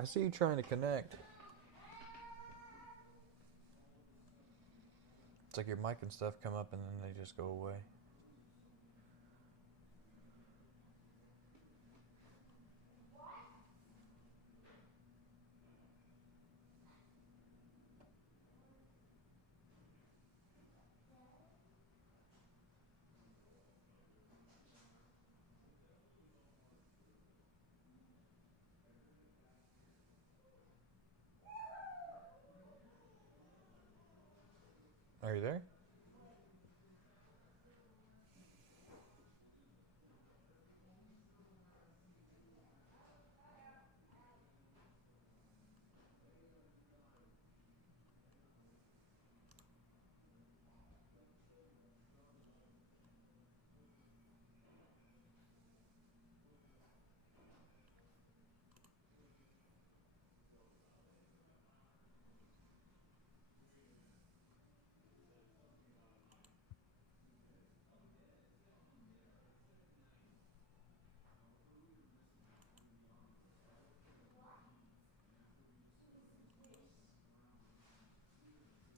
I see you trying to connect. It's like your mic and stuff come up and then they just go away. Are you there?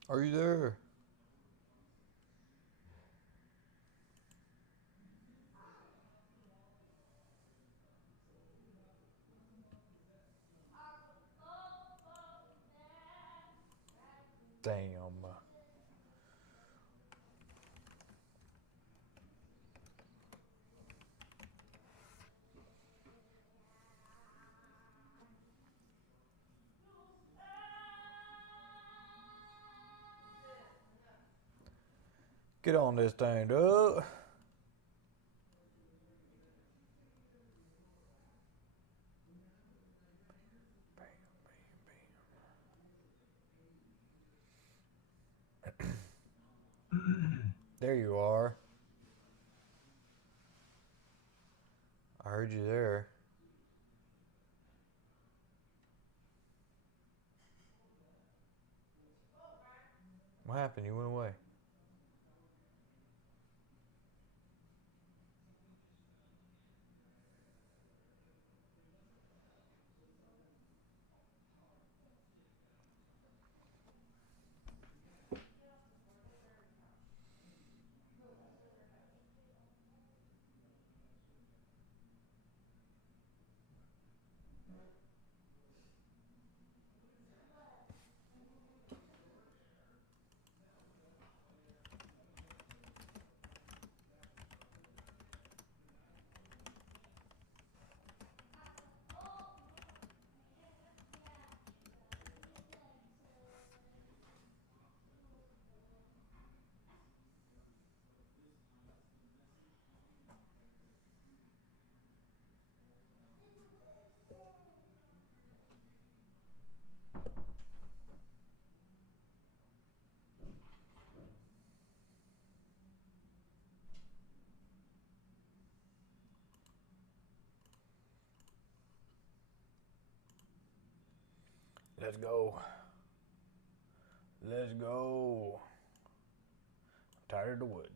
Are you there? Damn. Get on this thing, dude. There you are. I heard you there. What happened? You went away. Let's go. Let's go. I'm tired of the woods.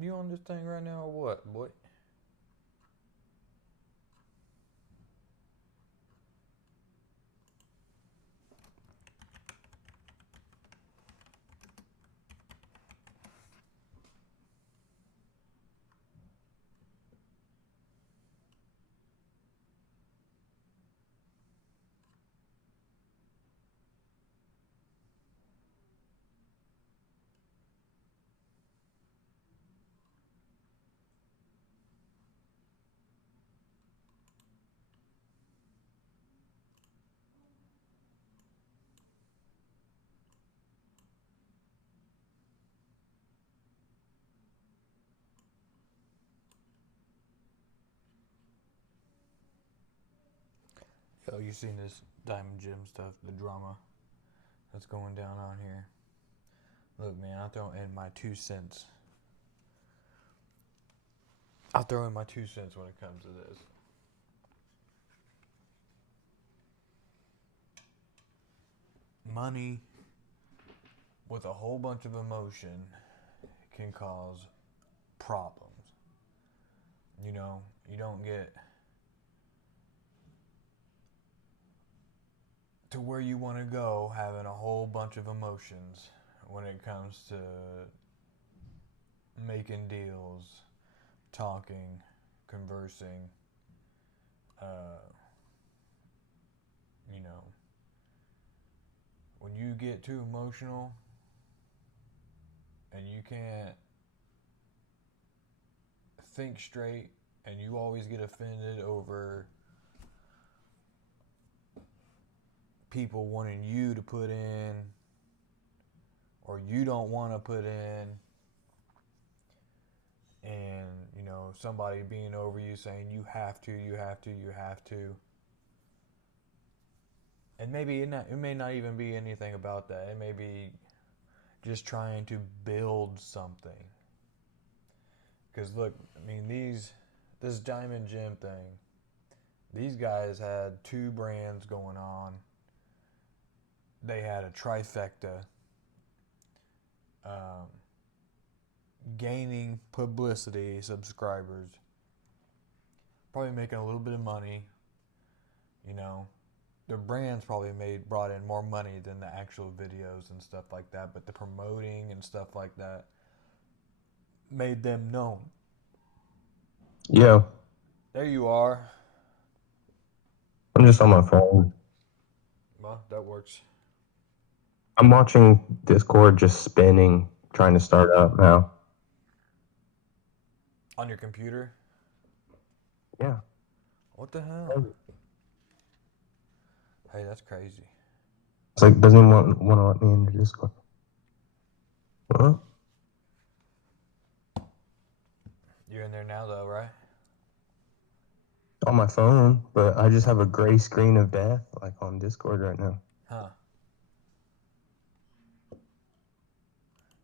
You on this thing right now or what, boy? Oh, you seen this Diamond Gym stuff, the drama that's going down on here? Look, man, I'll throw in my 2 cents. I'll throw in my 2 cents when it comes to this. Money with a whole bunch of emotion can cause problems. You know, you don't get to where you want to go having a whole bunch of emotions when it comes to making deals, talking, conversing, you know, when you get too emotional and you can't think straight and you always get offended over people wanting you to put in or you don't want to put in, and you know, somebody being over you saying you have to, and maybe it may not even be anything about that. It may be just trying to build something. Because look, I mean, this Diamond Gym thing, these guys had 2 brands going on. They had a trifecta, gaining publicity, subscribers, probably making a little bit of money. You know, their brands probably brought in more money than the actual videos and stuff like that, but the promoting and stuff like that made them known. Yeah. There you are. I'm just on my phone. Well, that works. I'm watching Discord just spinning, trying to start up now. On your computer? Yeah. What the hell? Hey, that's crazy. It's like, doesn't even want to let me into Discord. Huh? You're in there now, though, right? On my phone, but I just have a gray screen of death, like on Discord right now. Huh.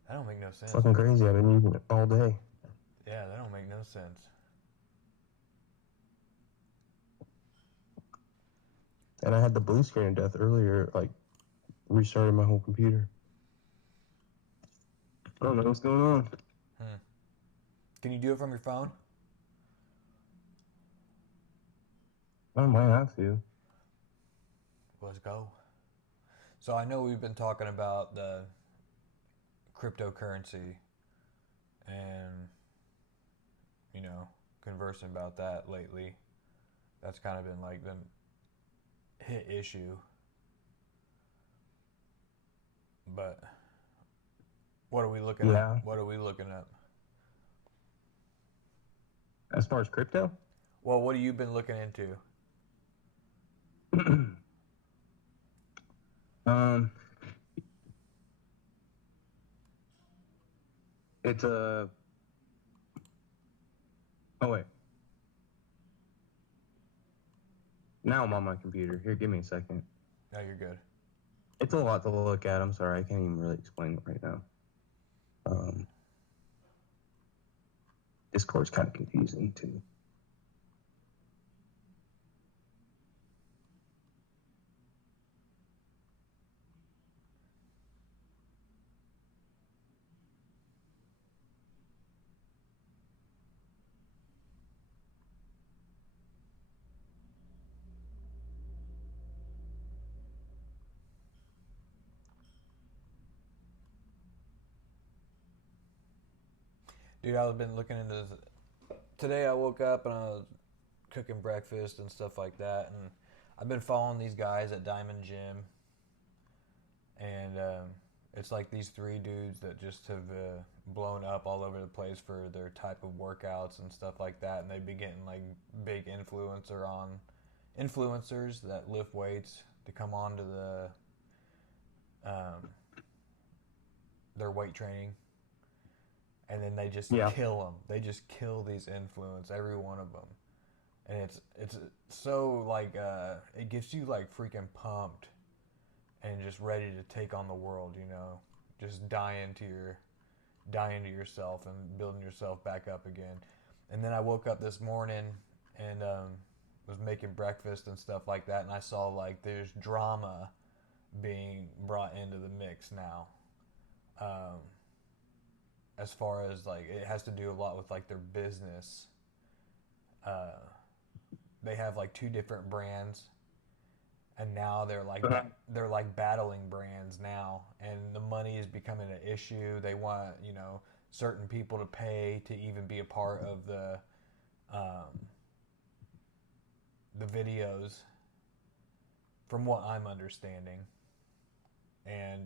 That don't make no It's sense. fucking crazy. I've been using it all day. Yeah, that don't make no sense. And I had the blue screen of death earlier, like restarted my whole computer. I don't know what's going on. Can you do it from your phone? I might have to. Let's go. So I know we've been talking about the cryptocurrency and, you know, conversing about that lately. That's kind of been like the hit issue. But what are we looking up? Yeah. What are we looking up? As far as crypto? Well, what have you been looking into? um, it's a. Oh wait. Now I'm on my computer. Here, give me a second. No, you're good. It's a lot to look at. I'm sorry, I can't even really explain it right now. Discord's kind of confusing too. Dude, I've been looking into this. Today I woke up and I was cooking breakfast and stuff like that, and I've been following these guys at Diamond Gym, and it's like these 3 dudes that just have blown up all over the place for their type of workouts and stuff like that, and they've been getting like big influencers that lift weights to come on to their weight training, and then they just Yeah. kill them. They just kill these influencers, every one of them. and it's so like it gets you like freaking pumped and just ready to take on the world, you know, just dying to yourself and building yourself back up again. And then I woke up this morning and was making breakfast and stuff like that, and I saw like there's drama being brought into the mix now. Um, as far as like it has to do a lot with like their business. Uh, they have like two different brands, and now they're like battling brands now, and the money is becoming an issue. They want, you know, certain people to pay to even be a part of um, the videos, from what I'm understanding, and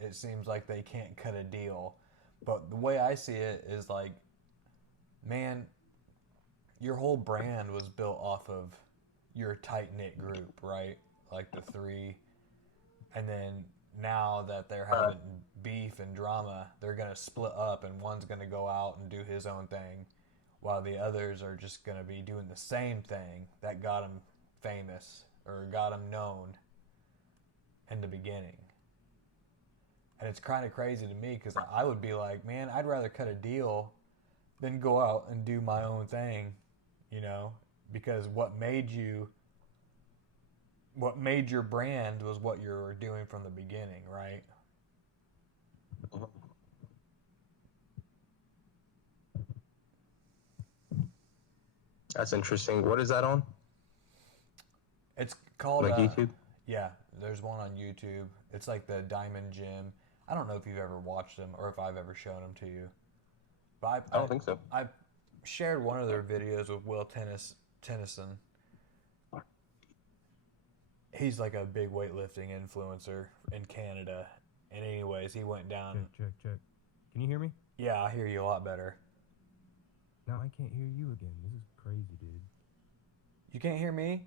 it seems like they can't cut a deal. But the way I see it is like, man, your whole brand was built off of your tight knit group, right? Like the three, and then now that they're having beef and drama, they're gonna split up, and one's gonna go out and do his own thing, while the others are just gonna be doing the same thing that got him famous or got him known in the beginning. And it's kind of crazy to me because I would be like, man, I'd rather cut a deal than go out and do my own thing, you know, because what made your brand was what you were doing from the beginning, right? That's interesting. What is that on? It's called Like YouTube? yeah, there's one on YouTube. It's like the Diamond Gym. I don't know if you've ever watched them or if I've ever shown them to you. But I don't think so. I shared one of their videos with Tennyson. He's like a big weightlifting influencer in Canada. And anyways, he went down. Check. Can you hear me? Yeah, I hear you a lot better. No, I can't hear you again. This is crazy, dude. You can't hear me?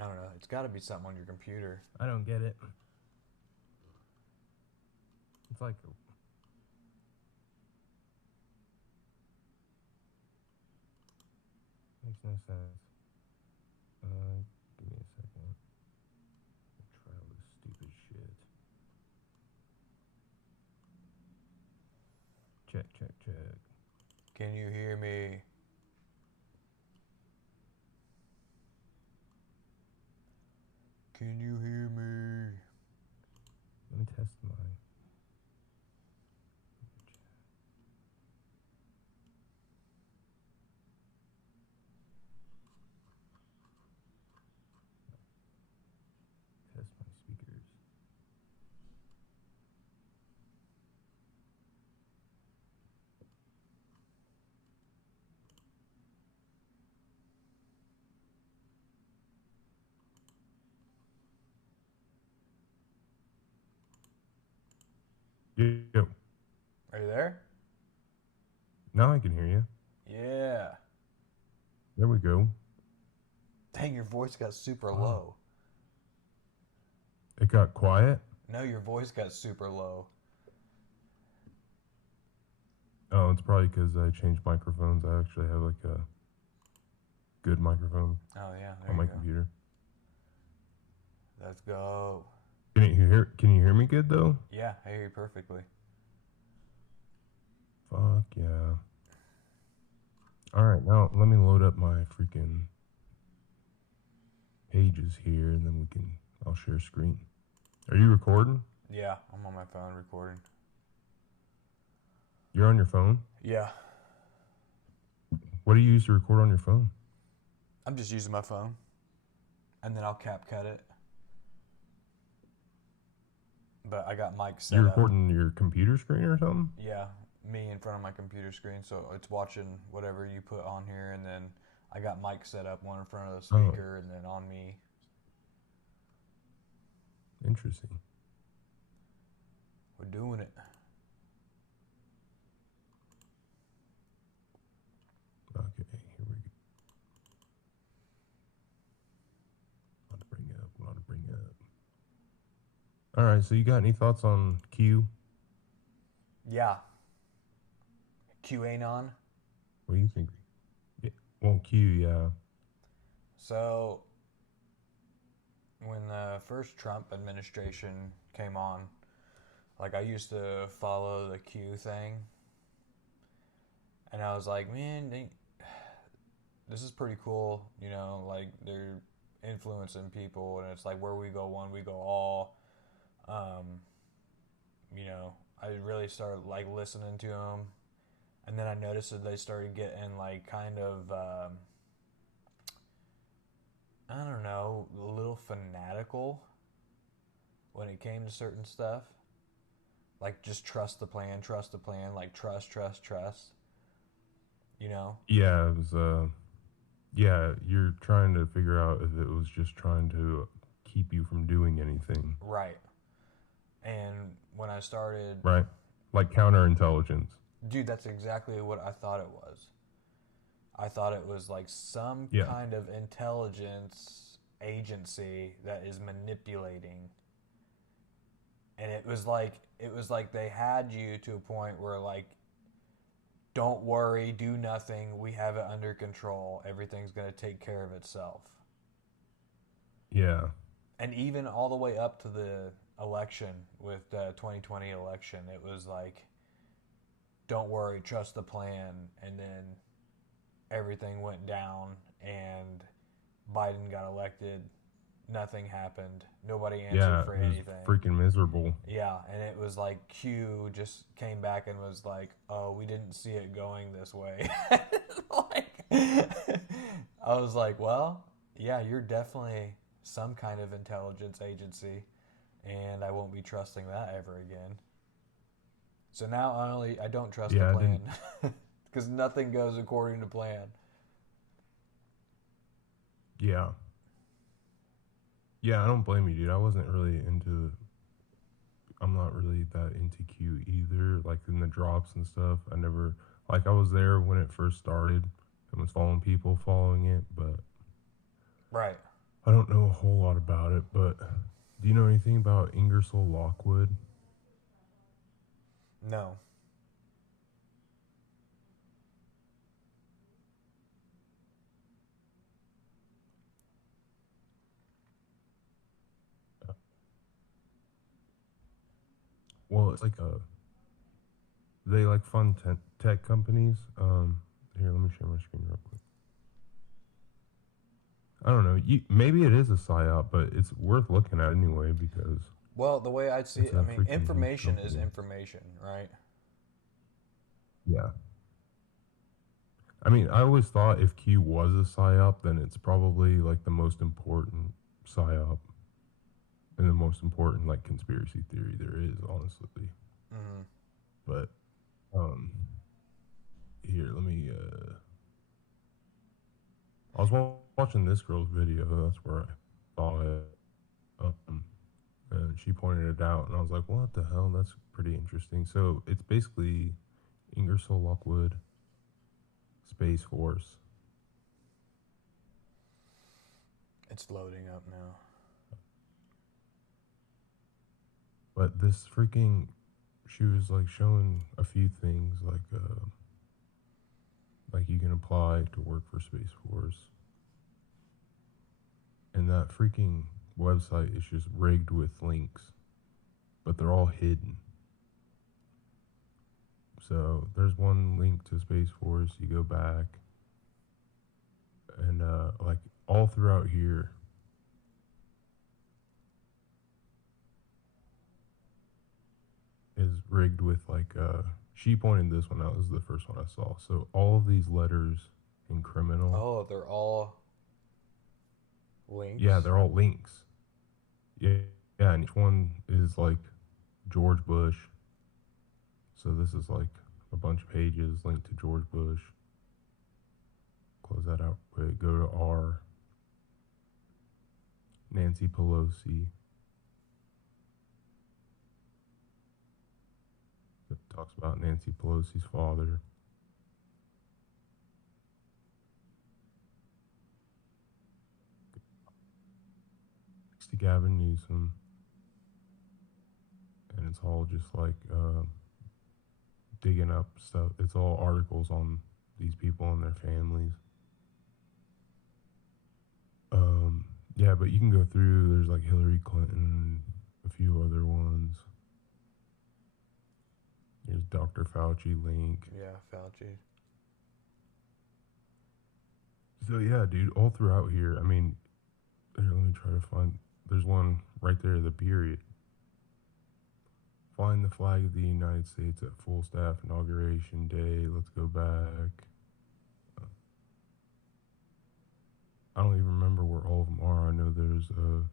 I don't know. It's got to be something on your computer. I don't get it. It's like makes no sense. Give me a second. Try all this stupid shit. Check. Can you hear me? Can you hear me? Let me test mine. Test my speakers. Yo. Are you there? Now I can hear you. Yeah. There we go. Dang, your voice got super Wow. low. It got quiet. No, your voice got super low. Oh, it's probably because I changed microphones. I actually have like a good microphone Oh, yeah. There on my you go. computer. Let's go. Can you hear me good though? Yeah, I hear you perfectly. Fuck yeah. Alright, now let me load up my freaking pages here and then I'll share screen. Are you recording? Yeah, I'm on my phone recording. You're on your phone? Yeah. What do you use to record on your phone? I'm just using my phone. And then I'll cap cut it. But I got mic set You up. recording your computer screen or something? Yeah, me in front of my computer screen, so it's watching whatever you put on here, and then I got mic set up, one in front of the speaker, and then on me. Interesting. We're doing it. Okay, here we go. A lot to bring up. Alright, so you got any thoughts on Q? Yeah, QAnon. What do you think? Yeah. Well, Q, yeah. So when the first Trump administration came on, like I used to follow the Q thing, and I was like, man, this is pretty cool. You know, like they're influencing people, and it's like where we go one, we go all. Um, you know, I really started like listening to them, and then I noticed that they started getting like kind of I don't know, a little fanatical when it came to certain stuff. Like just trust the plan, like trust. You know, Yeah, it was, yeah, you're trying to figure out if it was just trying to keep you from doing anything, right? And when I started, right? Like counterintelligence. dude, that's exactly what I thought it was. I thought it was like some Yeah. kind of intelligence agency that is manipulating. And it was like they had you to a point where like don't worry, do nothing, we have it under control. Everything's going to take care of itself. Yeah. And even all the way up to the election with the 2020 election, it was like don't worry, trust the plan, and then everything went down and Biden got elected. Nothing happened. Nobody answered Yeah, for it was anything. freaking miserable. Yeah, and it was like Q just came back and was like, "Oh, we didn't see it going this way." Like, I was like, "Well, yeah, you're definitely some kind of intelligence agency, and I won't be trusting that ever again." So now I don't trust the Yeah, I plan didn't. because nothing goes according to plan. Yeah. Yeah, I don't blame you, dude. I wasn't really into. I'm not really that into Q either. Like in the drops and stuff, I never. Like I was there when it first started and was following people following it, but Right. I don't know a whole lot about it. But do you know anything about Ingersoll Lockwood? No. Well, it's like a. They like fund tech companies. Here, let me share my screen real quick. I don't know. Maybe it is a psyop, but it's worth looking at anyway because Well, the way I'd see it's it, I a mean, freaking huge information is company. information, right? Yeah. I mean, I always thought if Q was a psyop, then it's probably like the most important psyop and the most important like conspiracy theory there is, honestly. Mm-hmm. But um, here, let me. I was watching this girl's video. That's where I saw it. And she pointed it out, and I was like, "What the hell? That's pretty interesting." So it's basically Ingersoll Lockwood Space Force. It's loading up now. But this freaking, she was like showing a few things like you can apply to work for Space Force, and that freaking website is just rigged with links, but they're all hidden. So there's one link to Space Force. You go back, and like all throughout here. Is rigged with like she pointed this one out. This is the first one I saw. So all of these letters in criminal. Oh, they're all links? Yeah, they're all links. Yeah, yeah, and each one is like George Bush. So this is like a bunch of pages linked to George Bush. Close that out quick. Go to R. Nancy Pelosi. It talks about Nancy Pelosi's father. Next to Gavin Newsom. And it's all just like digging up stuff. It's all articles on these people and their families. Yeah, but you can go through. There's like Hillary Clinton, a few other ones. There's Dr. Fauci link. Yeah, Fauci. So yeah, dude, all throughout here. I mean, here, let me try to find. There's one right there, the period. Flying the flag of the United States at full staff inauguration day. Let's go back. I don't even remember where all of them are. I know there's some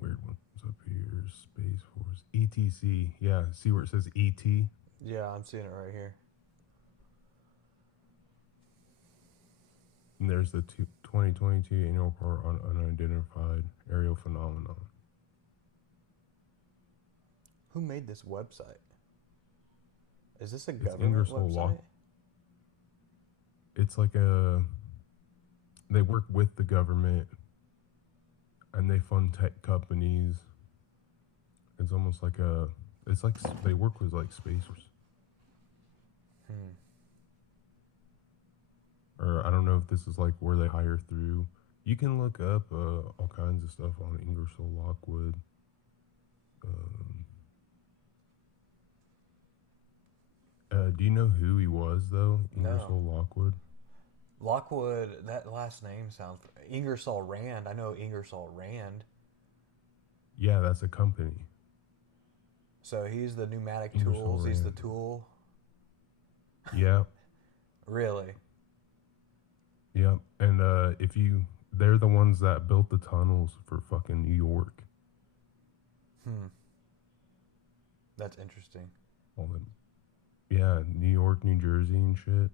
weird ones up here. Space Force, ETC. Yeah, see where it says ET? Yeah, I'm seeing it right here. And there's the 2022 annual report on unidentified aerial phenomenon. Who made this website? Is this a It's government Ingersoll website? It's like they work with the government and they fund tech companies. It's almost like it's like they work with like spacers. Or I don't know if this is like where they hire through. You can look up all kinds of stuff on Ingersoll Lockwood. Do you know who he was though? Ingersoll Lockwood? Lockwood, that last name sounds... Ingersoll Rand. I know Ingersoll Rand. Yeah, that's a company. So he's the pneumatic Ingersoll tools. He's the Rand. tool. Yeah. Really? Yep. And they're the ones that built the tunnels for fucking New York. That's interesting. All them. Yeah, New York, New Jersey and shit.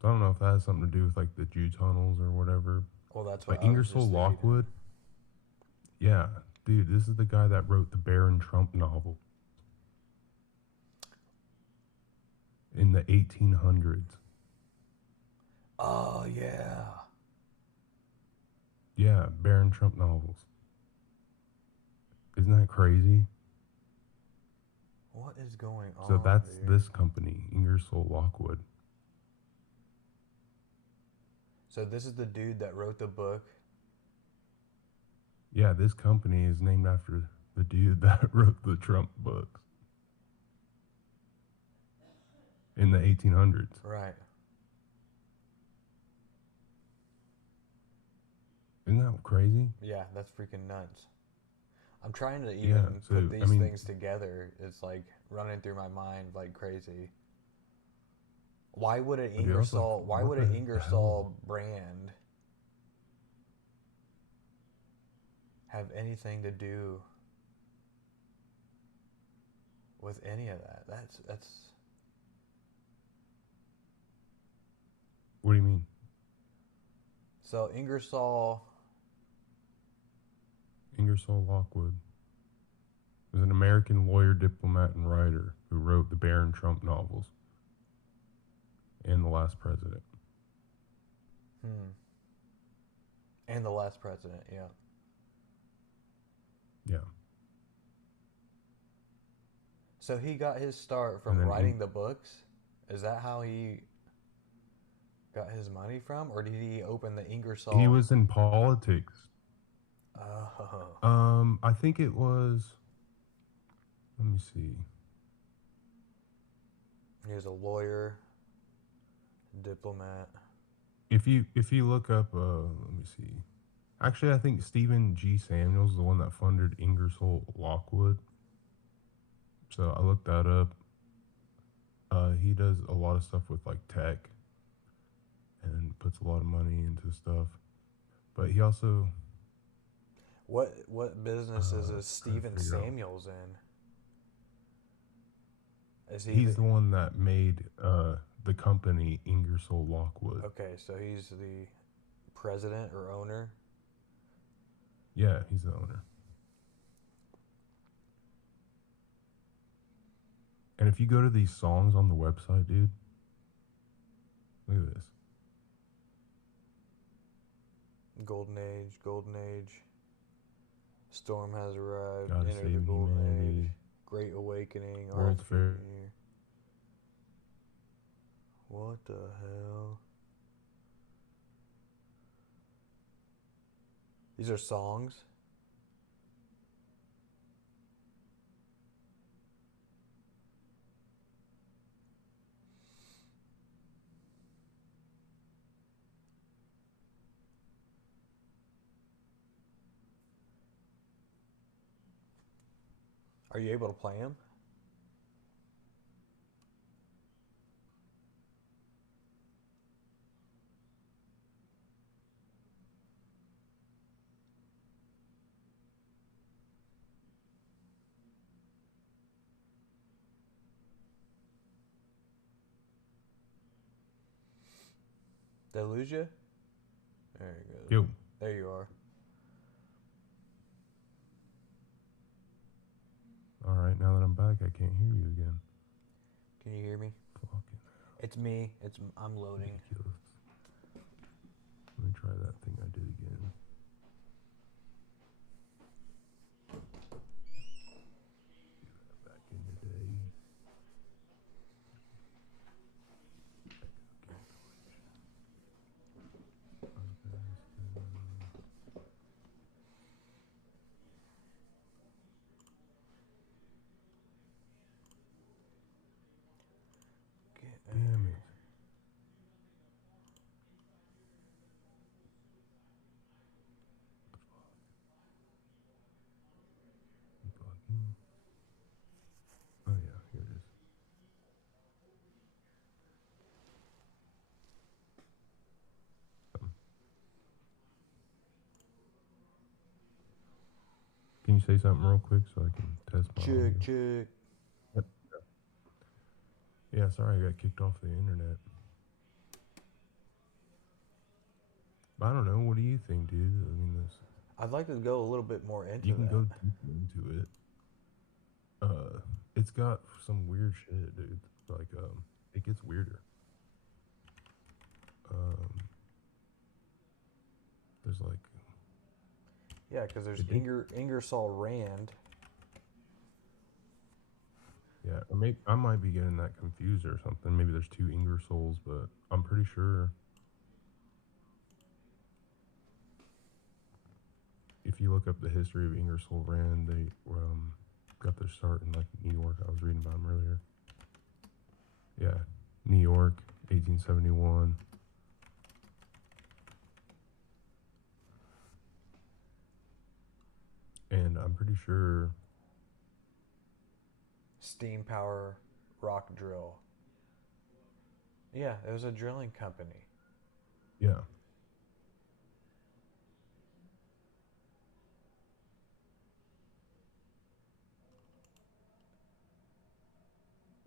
So I don't know if that has something to do with like the Jew tunnels or whatever. Well, that's what But I was Ingersoll just thinking. Lockwood. Yeah, dude, this is the guy that wrote the Baron Trump novel in the 1800s. Oh, yeah. Yeah, Baron Trump novels. Isn't that crazy? What is going on? So that's dude? this company, Ingersoll Lockwood. So this is the dude that wrote the book. Yeah, this company is named after the dude that wrote the Trump books in the 1800s. Right. Isn't that crazy? Yeah, that's freaking nuts. I'm trying to even put these things together. It's like running through my mind like crazy. Why would an Ingersoll brand have anything to do with any of that? That's What do you mean? So Ingersoll Lockwood was an American lawyer, diplomat, and writer who wrote the Baron Trump novels and The Last President. And The Last President, yeah. Yeah. So he got his start from writing the books? Is that how he got his money from? Or did he open the Ingersoll? He was in politics. Oh. I think it was... Let me see. He was a lawyer, diplomat. If you look up, let me see. Actually, I think Stephen G. Samuels is the one that funded Ingersoll Lockwood. So I looked that up. He does a lot of stuff with like tech and puts a lot of money into stuff. But he also... What businesses is Stephen Samuels in? He's the one that made the company Ingersoll Lockwood. Okay, so he's the president or owner? Yeah, he's the owner. And if you go to these songs on the website, dude, look at this. Golden Age. Storm has arrived. Gotta Enter the save golden humanity. age. Great awakening. World's Arthur fair. Jr. What the hell? These are songs? Are you able to play them? Did I lose you? There you go. Yo. There you are. All right, now that I'm back, I can't hear you again. Can you hear me? Fucking It's me. I'm loading. ridiculous. Let me try that thing I did again. Back in the day. Damn it. Fucking. Oh yeah, here it is. Can you say something real quick so I can test my audio? Check. Yep. Yeah, sorry, I got kicked off the internet. But I don't know. What do you think, dude? I mean, this. I'd like to go a little bit more into You can that. go deeper into it. It's got some weird shit, dude. Like, it gets weirder. There's like, Yeah, because there's It did. Ingersoll Rand. yeah, or maybe I might be getting that confused or something. Maybe there's two Ingersolls, but I'm pretty sure if you look up the history of Ingersoll Rand, they got their start in like New York. I was reading about them earlier. Yeah, New York, 1871. And I'm pretty sure, Steam Power Rock Drill. Yeah, it was a drilling company. yeah.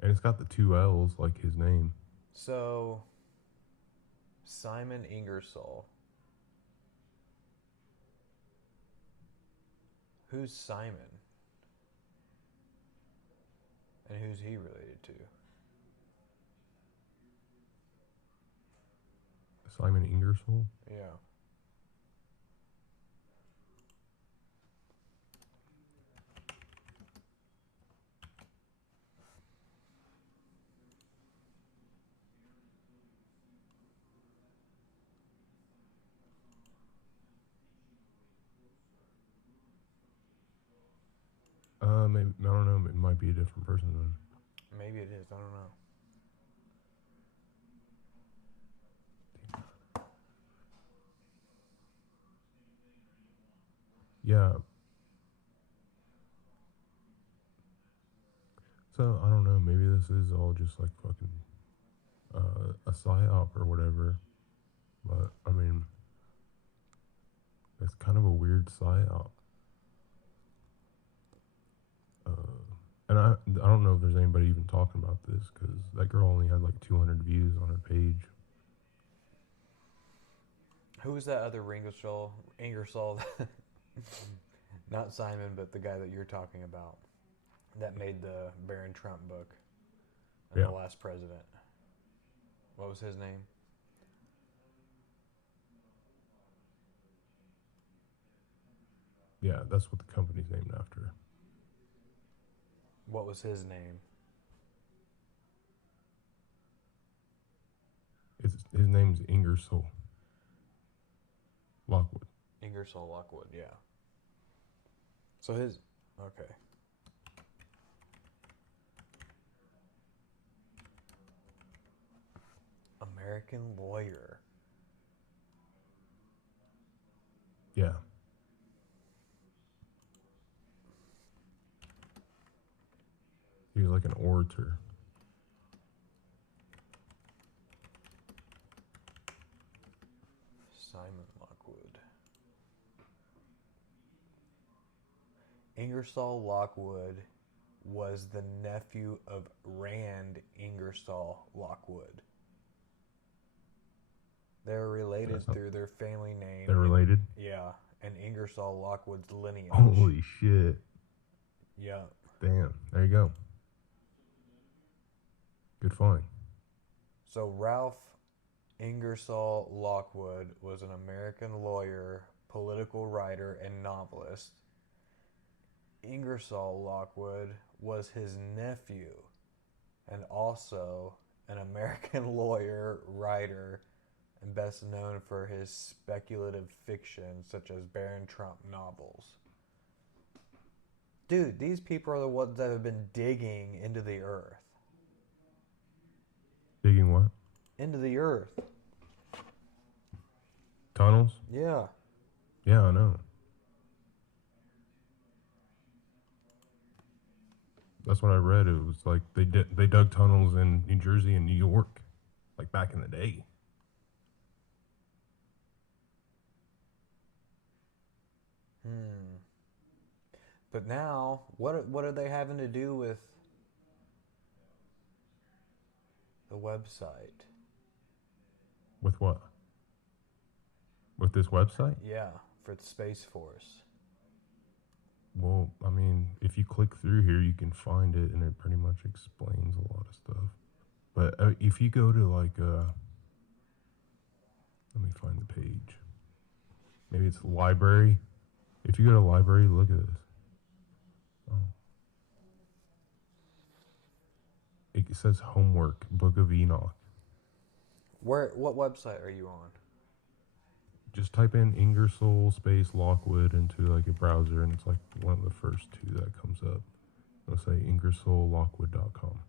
And it's got the two L's like his name. So, Simon Ingersoll. Who's Simon? And who's he related to? Simon Ingersoll? Yeah. Maybe, I don't know. It might be a different person then. Maybe it is. I don't know. Yeah. So I don't know. Maybe this is all just like fucking a psyop or whatever. But I mean, it's kind of a weird psyop. And I don't know if there's anybody even talking about this because that girl only had like 200 views on her page. Who was that other Ingersoll? Not Simon, but the guy that you're talking about that made the Barron Trump book and Yeah. the last president. What was his name? Yeah, that's what the company's named after. What was his name? His name's Ingersoll Lockwood. Ingersoll Lockwood, yeah. So his... Okay. American lawyer. Yeah. He was like an orator. Simon Lockwood. Ingersoll Lockwood was the nephew of Rand Ingersoll Lockwood. They're related through their family name. They're related? Yeah, and Ingersoll Lockwood's lineage. Holy shit. Yeah. Damn. There you go. Good find. So Ralph Ingersoll Lockwood was an American lawyer, political writer, and novelist. Ingersoll Lockwood was his nephew and also an American lawyer, writer, and best known for his speculative fiction such as Baron Trump novels. Dude, these people are the ones that have been digging into the earth. Digging what? Into the earth. Tunnels? Yeah. Yeah, I know. That's what I read. It was like they dug tunnels in New Jersey and New York, like back in the day. But now, what are they having to do with the website? With what? With this website? Yeah, for the Space Force. Well, I mean, if you click through here, you can find it, and it pretty much explains a lot of stuff. But if you go to like, let me find the page. Maybe it's the library. If you go to library, look at this. Oh. It says homework, Book of Enoch. What website are you on? Just type in Ingersoll space Lockwood into like a browser, and it's like one of the first two that comes up. It'll say IngersollLockwood.com.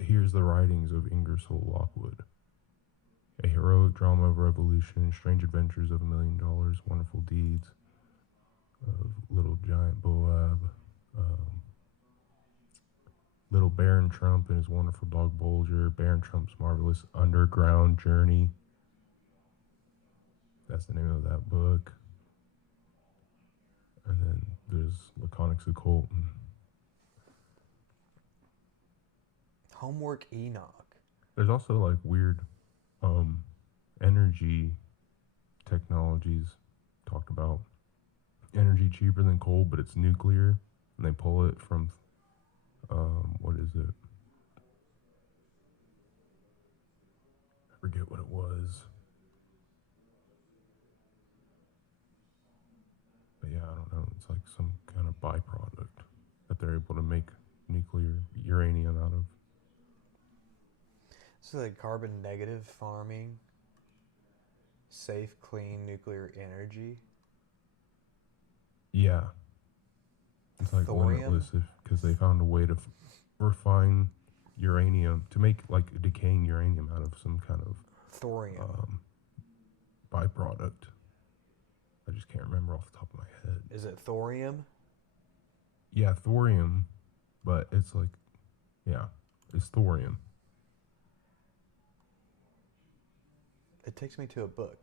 Here's the writings of Ingersoll Lockwood. A heroic drama of revolution, strange adventures of $1 million, wonderful deeds of Little Giant Boab, Little Baron Trump and his wonderful dog Bulger, Baron Trump's marvelous underground journey. That's the name of that book. And then there's Laconic's Occult. Homework Enoch. There's also like weird energy technologies talked about. Energy cheaper than coal, but it's nuclear, and they pull it from what is it? I forget what it was. But yeah, I don't know. It's like some kind of byproduct that they're able to make nuclear uranium out of. So like carbon negative farming, safe, clean nuclear energy. Yeah. It's like Thorium? limitless because they found a way to refine uranium to make like decaying uranium out of some kind of Thorium. byproduct. I just can't remember off the top of my head. Is it thorium? Yeah, thorium, but it's like, yeah, it's thorium. It takes me to a book.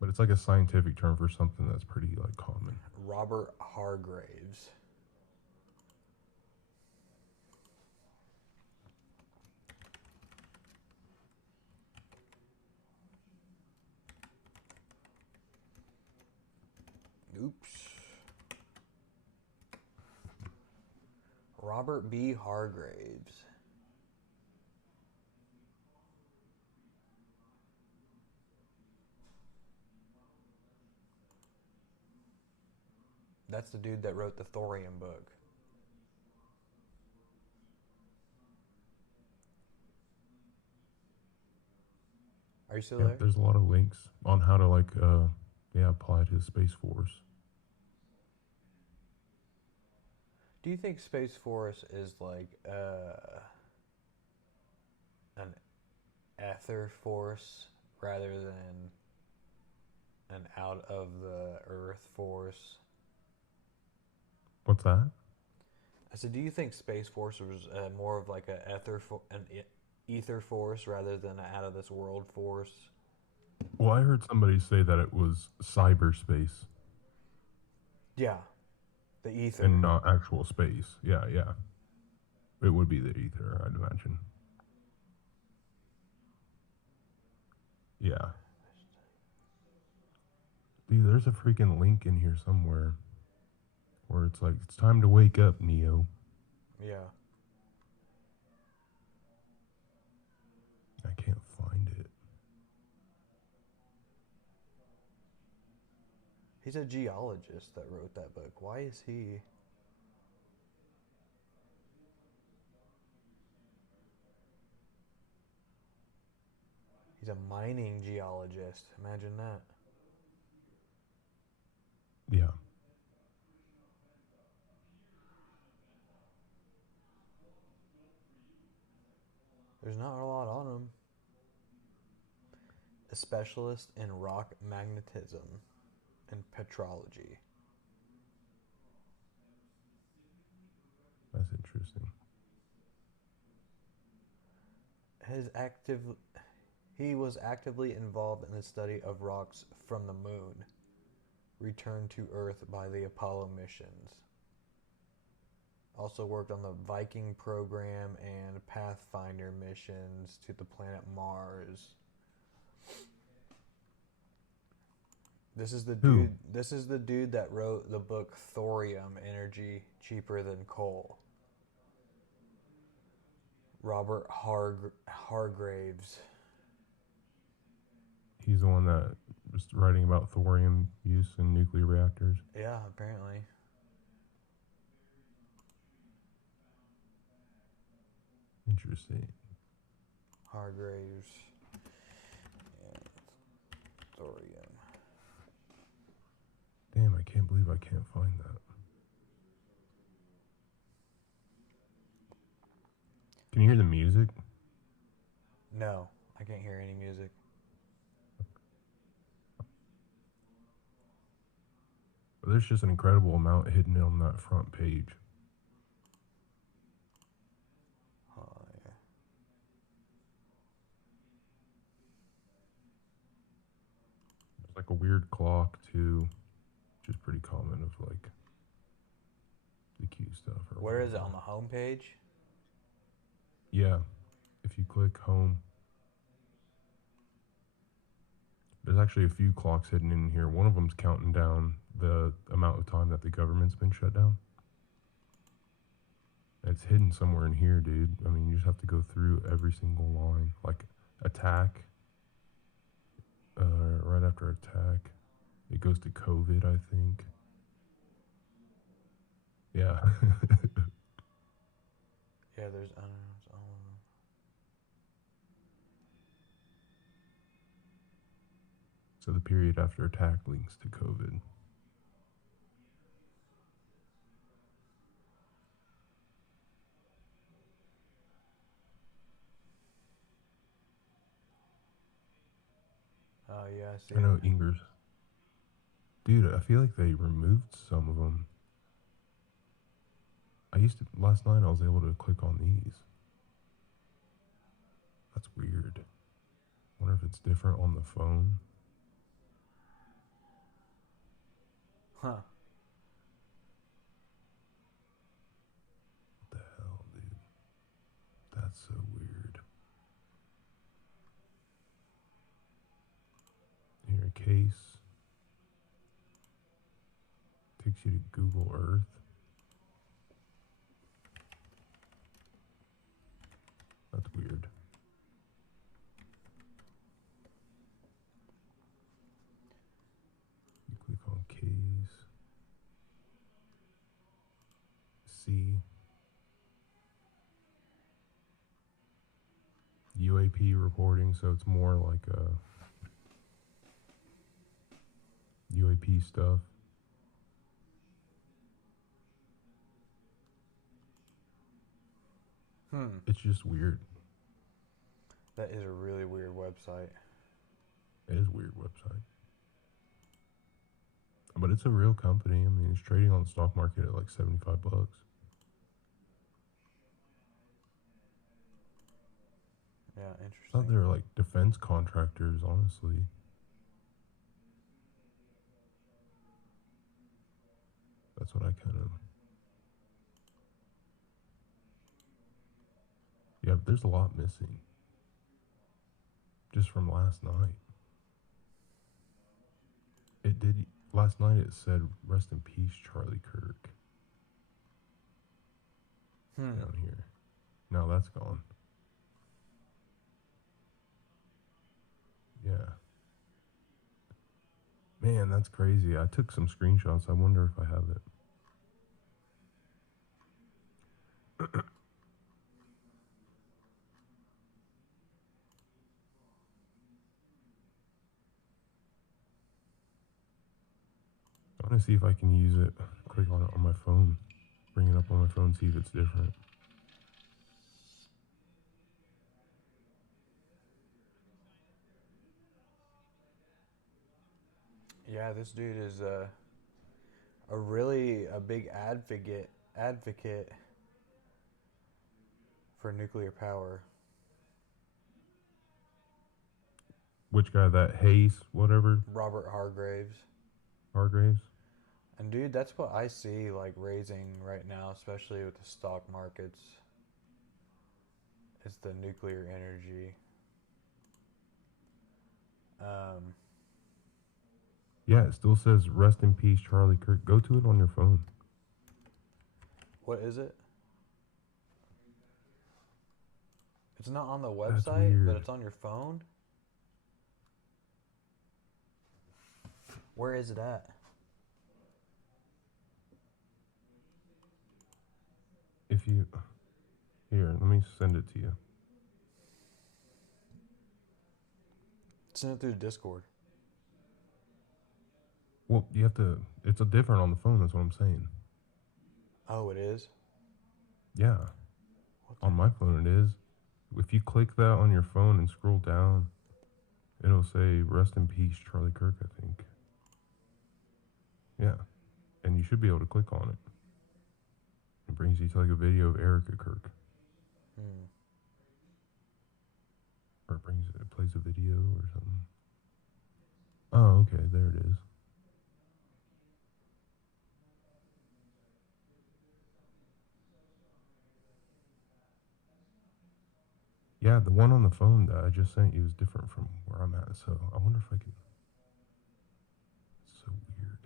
But it's like a scientific term for something that's pretty like common. Robert Hargraves. Oops. Robert B. Hargraves. That's the dude that wrote the Thorium book. Are you still Yeah, there? there's a lot of links on how to like apply to the Space Force. Do you think Space Force is like an ether force rather than an out of the earth force? What's that? I said, do you think Space Force was more of like an ether force rather than an out of this world force? Well, I heard somebody say that it was cyberspace Yeah, the ether. and not actual space. Yeah, yeah. It would be the ether, I'd imagine. Yeah. Dude, there's a freaking link in here somewhere where it's like, it's time to wake up, Neo. Yeah. I can't find it. He's a geologist that wrote that book. Why is he? He's a mining geologist. Imagine that. Yeah. There's not a lot on him. A specialist in rock magnetism and petrology. That's interesting. He was actively involved in the study of rocks from the moon, returned to Earth by the Apollo missions. Also worked on the Viking program and Pathfinder missions to the planet Mars. This is the Who? dude. This is the dude that wrote the book Thorium: Energy Cheaper Than Coal. Robert Hargraves. He's the one that was writing about thorium use in nuclear reactors. Yeah, apparently. Interesting. Hargraves. And thorium. Damn, I can't believe I can't find that. Can you hear the music? No, I can't hear any music. There's just an incredible amount hidden on that front page. Oh, yeah. There's like a weird clock too, which is pretty common of like the Q stuff. Or Where is it, whatever. on the home page? Yeah, if you click home, there's actually a few clocks hidden in here. One of them's counting down the amount of time that the government's been shut down. It's hidden somewhere in here, dude. I mean, you just have to go through every single line. Like, attack, right after attack, it goes to COVID, I think. Yeah. Yeah, there's, I don't know, it's all of them. So the period after attack links to COVID. Oh, yeah, I see I know it. Ingers. Dude, I feel like they removed some of them. Last night I was able to click on these. That's weird. Wonder if it's different on the phone. Huh. What the hell, dude? That's so weird. Here, a case. Takes you to Google Earth. That's weird. You click on K's. C. UAP reporting, so it's more like UAP stuff. It's just weird. That is a really weird website. It is a weird website. But it's a real company. I mean, it's trading on the stock market at like $75. Yeah, I interesting. thought they were like defense contractors, honestly. That's what I kind of... Yeah, but there's a lot missing. Just from last night. It did... Last night it said, rest in peace, Charlie Kirk. Down here. Now that's gone. Yeah. Man, that's crazy. I took some screenshots. I wonder if I have it. I want to see if I can use it. Click on it on my phone. Bring it up on my phone, see if it's different. Yeah, this dude is a big advocate for nuclear power. Which guy? That Hayes, whatever? Robert Hargraves. Hargraves? And dude, that's what I see like raising right now, especially with the stock markets. It's the nuclear energy. Yeah, it still says rest in peace, Charlie Kirk. Go to it on your phone. What is it? It's not on the That's website, weird. but it's on your phone? Where is it at? If you... Here, let me send it to you. Send it through Discord. Well, you have to... It's a different on the phone, that's what I'm saying. Oh, it is? Yeah. On my phone it is. If you click that on your phone and scroll down, it'll say rest in peace, Charlie Kirk, I think. Yeah. And you should be able to click on it. It brings you to like a video of Erica Kirk. Or it plays a video or something. Oh, okay, there it is. Yeah, the one on the phone that I just sent you is different from where I'm at, so I wonder if I can... It's so weird.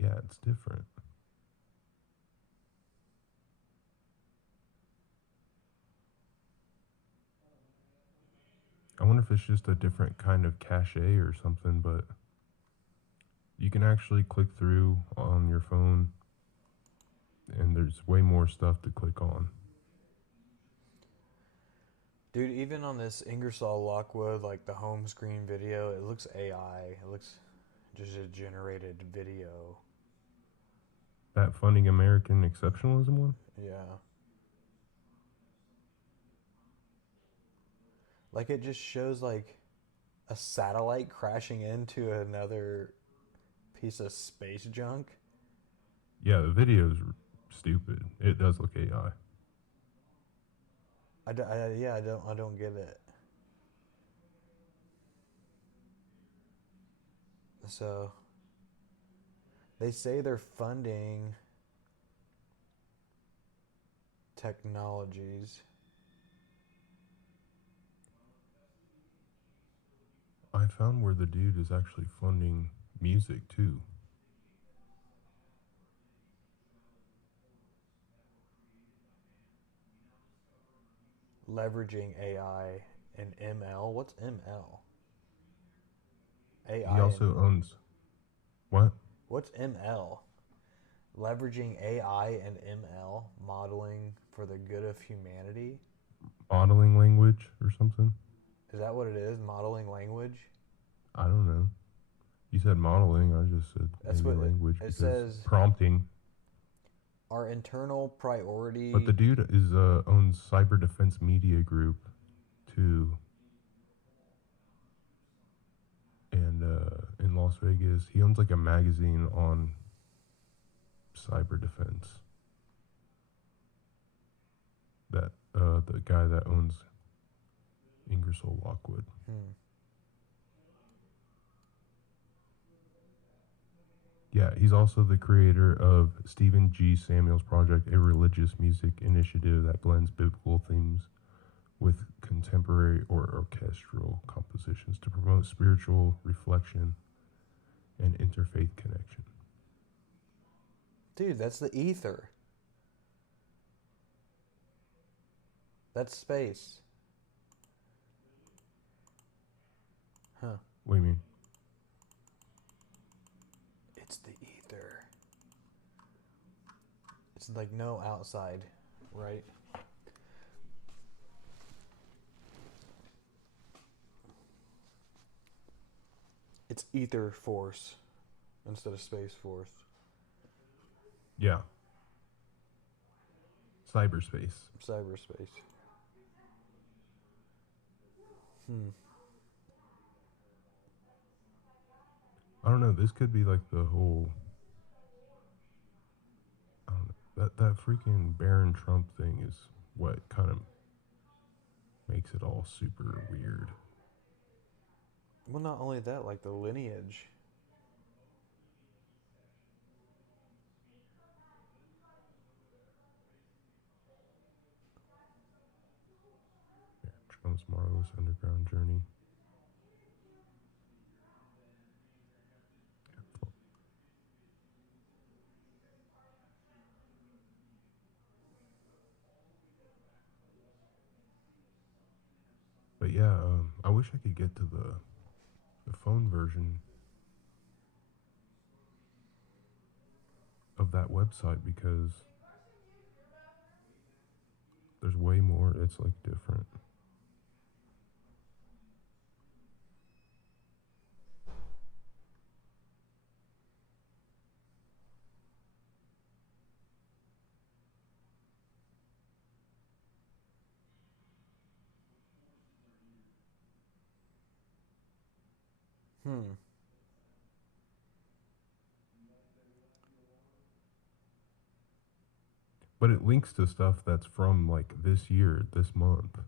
Yeah, it's different. I wonder if it's just a different kind of cache or something, but you can actually click through on your phone and there's way more stuff to click on. Dude, even on this Ingersoll Lockwood, like the home screen video, it looks AI. It looks just a generated video. That Funding American Exceptionalism one? Yeah. Like it just shows like a satellite crashing into another piece of space junk. Yeah, the video's stupid. It does look AI. I don't get it. So they say they're funding technologies. I found where the dude is actually funding music too. Leveraging AI and ML. What's ML? He AI also and owns what? what's ML? Leveraging AI and ML, modeling for the good of humanity. Modeling language or something? Is that what it is? Modeling language? I don't know. You said modeling. I just said That's maybe what language it because says. prompting. Our internal priority. But the dude is owns Cyber Defense Media Group too, and in Las Vegas, he owns like a magazine on cyber defense. That the guy that owns Ingersoll Lockwood. Yeah, he's also the creator of Stephen G. Samuel's Project, a religious music initiative that blends biblical themes with contemporary or orchestral compositions to promote spiritual reflection and interfaith connection. Dude, that's the ether. That's space. Huh. What do you mean? It's the ether. It's like no outside, right? It's ether force instead of space force. Yeah. Cyberspace. Cyberspace. I don't know. This could be like the whole. I don't know. That freaking Baron Trump thing is what kind of makes it all super weird. Well, not only that, like the lineage. Yeah, Trump's marvelous underground journey. But yeah, I wish I could get to the phone version of that website because there's way more. It's like different. But it links to stuff that's from like this year, this month.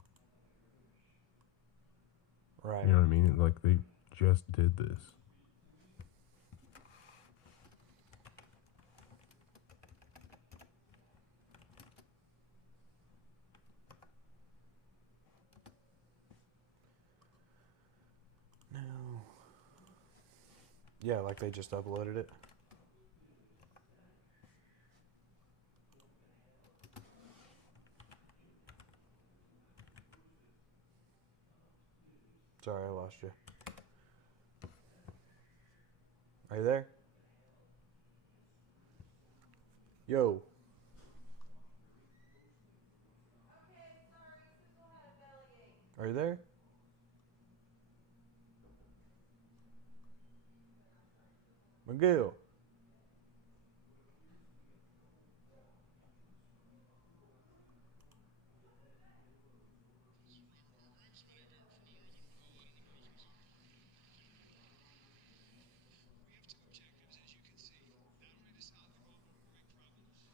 Right. You know what I mean? Like they just did this. No. Yeah, like they just uploaded it. Sorry, I lost you. Are you there? Yo. Are you there? Miguel.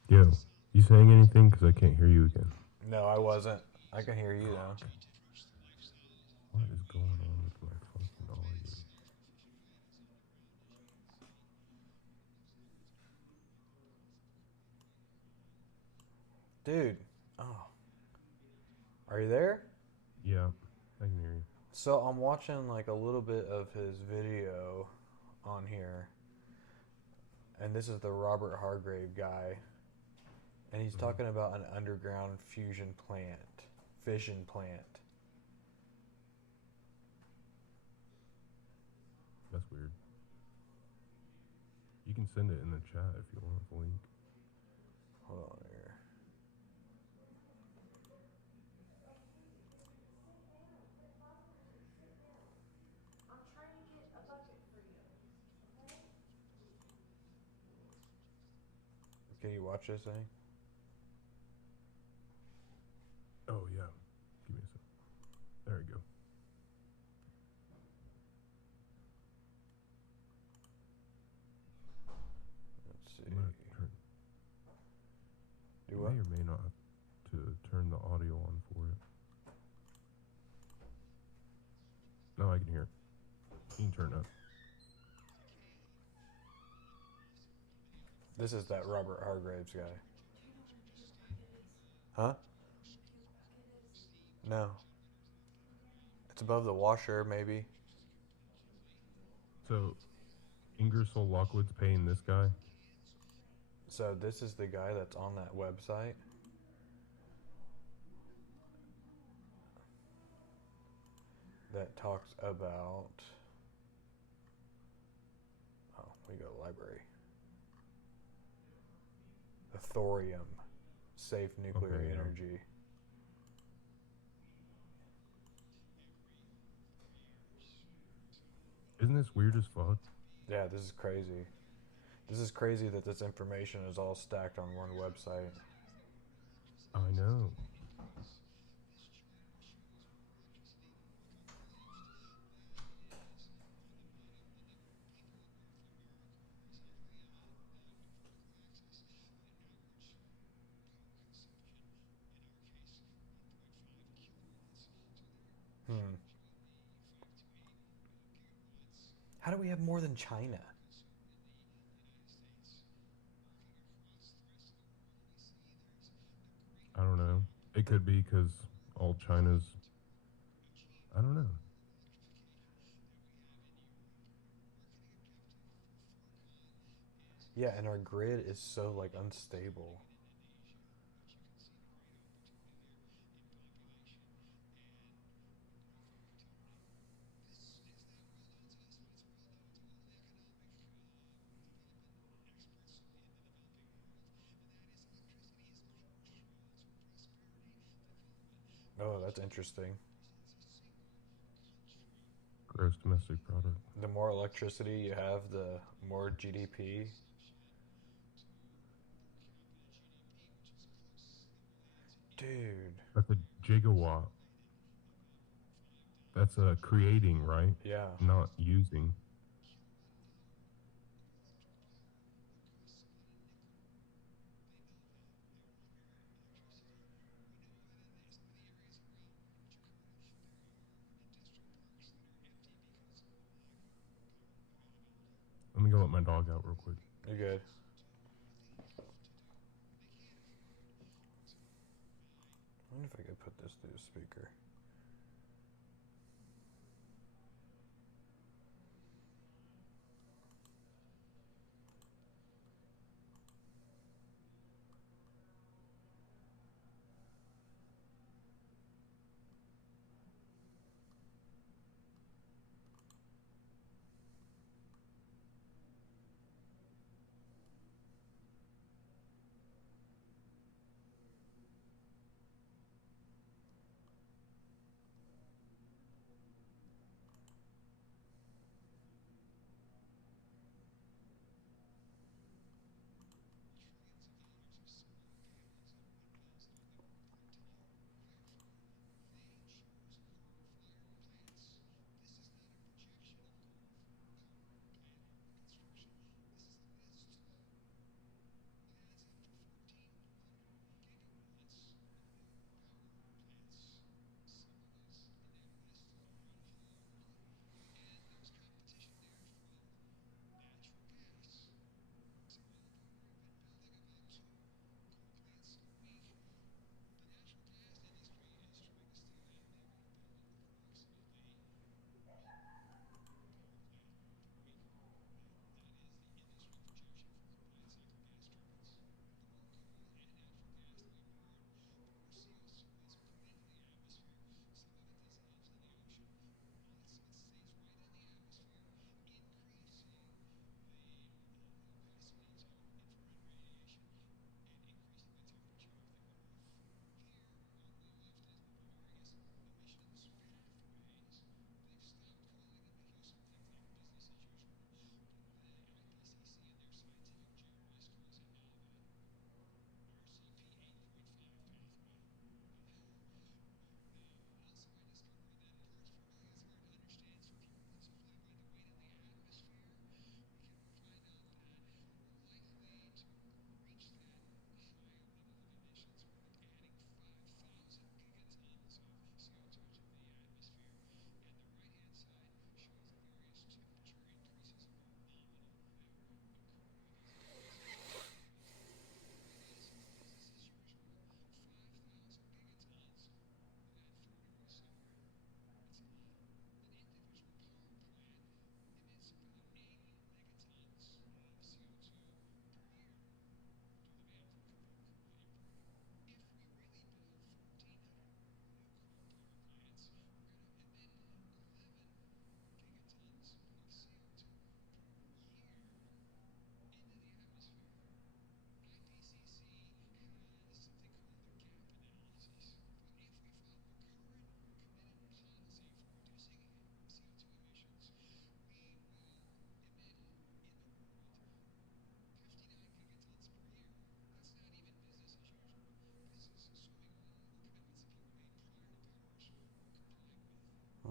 Yo, you saying anything? Because I can't hear you again. No, I wasn't. I can hear you though. What is going on with my fucking audio? Dude. Oh. Are you there? Yeah, I can hear you. So I'm watching like a little bit of his video on here, and this is the Robert Hargrave guy, and he's Mhm. talking about an underground fission plant. That's weird. You can send it in the chat if you want the link. Hold on here. Can you watch this thing? Oh yeah. Give me a sec. There we go. Let's see. I'm gonna turn. Do You what? may or may not have to turn the audio on for it. No, I can hear it. You can turn it up. This is that Robert Hargraves guy. Huh? No. It's above the washer, maybe. So, Ingersoll Lockwood's paying this guy. So this is the guy that's on that website. That talks about. Oh, we go to library. The thorium, safe nuclear Okay, yeah. energy. Isn't this weird as fuck? Yeah, this is crazy. This is crazy that this information is all stacked on one website. I know. Hmm. How do we have more than China? I don't know. It could be because all China's. I don't know. Yeah, and our grid is so like unstable. Oh, that's interesting. Gross domestic product. The more electricity you have, the more GDP. Dude. That's a gigawatt. That's creating, right? Yeah. Not using. Let me go let my dog out real quick. You're good. I wonder if I could put this through the speaker.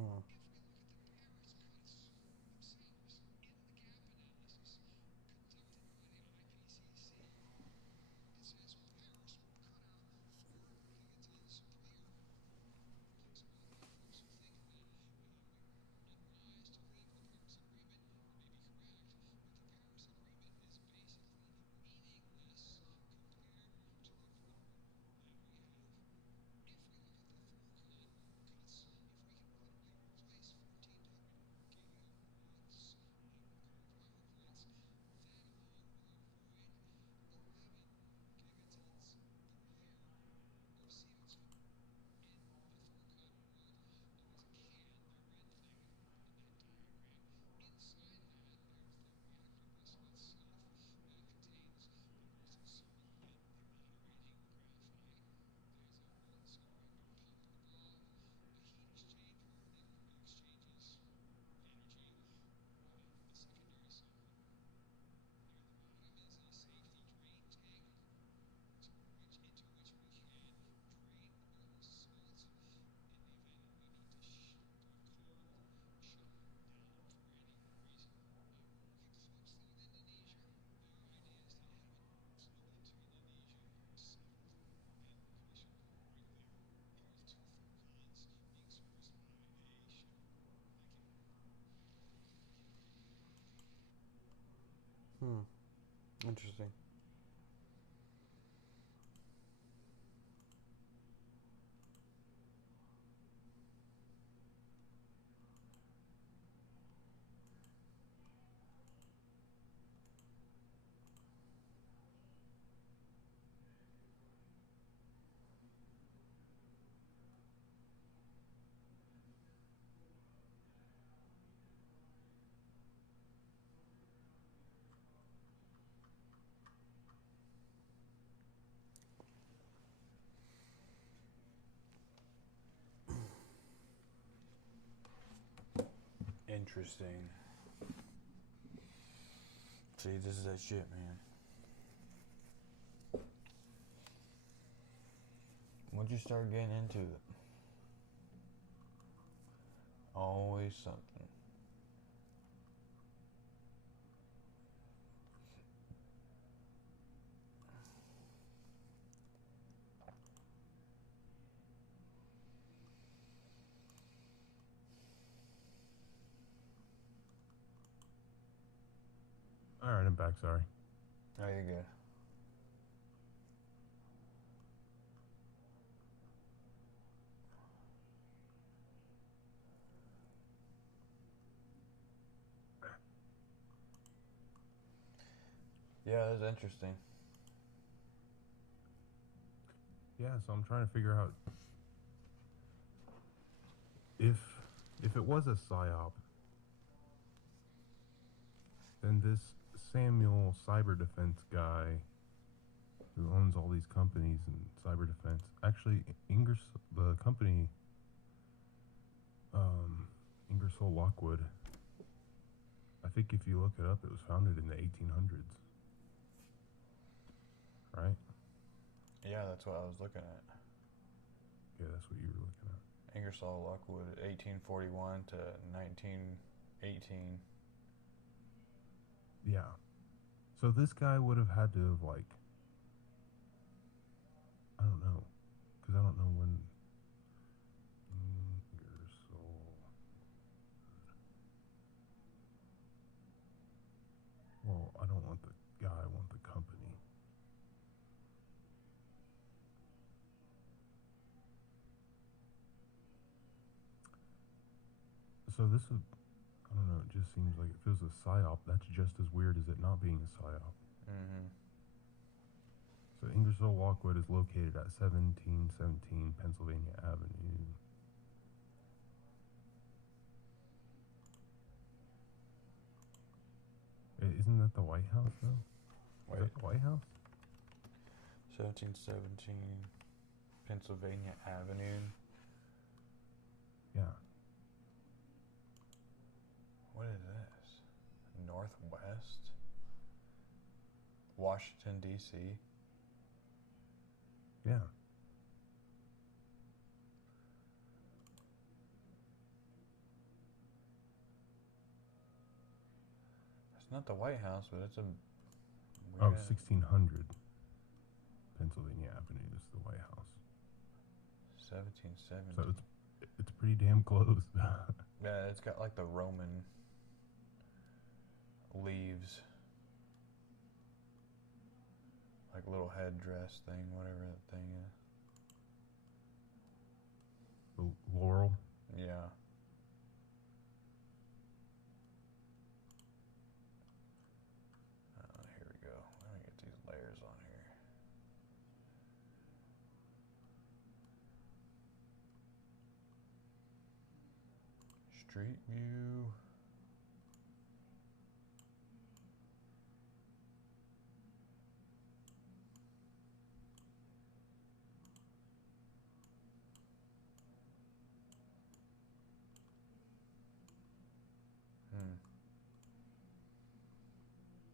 Mm. Hmm. Interesting. Interesting. See, this is that shit, man. Once you start getting into it, always something. All right, I'm back. Sorry. Oh, you're good. Yeah, that's interesting. Yeah, so I'm trying to figure out if it was a psyop, then this Samuel cyber defense guy who owns all these companies in cyber defense, actually the company Ingersoll Lockwood, I think if you look it up, it was founded in the 1800s, right? Yeah, that's what I was looking at. Yeah, that's what you were looking at. Ingersoll Lockwood, 1841 to 1918. Yeah. So this guy would have had to have, like, I don't know, because I don't know when Ingersoll. Well, I don't want the guy, I want the company. So this is, I don't know, it just seems like if it was a psyop, that's just as weird as it not being a psyop. Mm-hmm. So Ingersoll Lockwood is located at 1717 Pennsylvania Avenue. Isn't that the White House, though? Wait. Is that the White House? 1717 Pennsylvania Avenue. Yeah. What is this? Northwest? Washington, D.C. Yeah. It's not the White House, but it's a Oh, weird 1600 Pennsylvania Avenue is the White House. 1770. So it's pretty damn close. Yeah, it's got like the Roman leaves, like little headdress thing, whatever that thing is. The Laurel. Yeah. Here we go. Let me get these layers on here. Street view.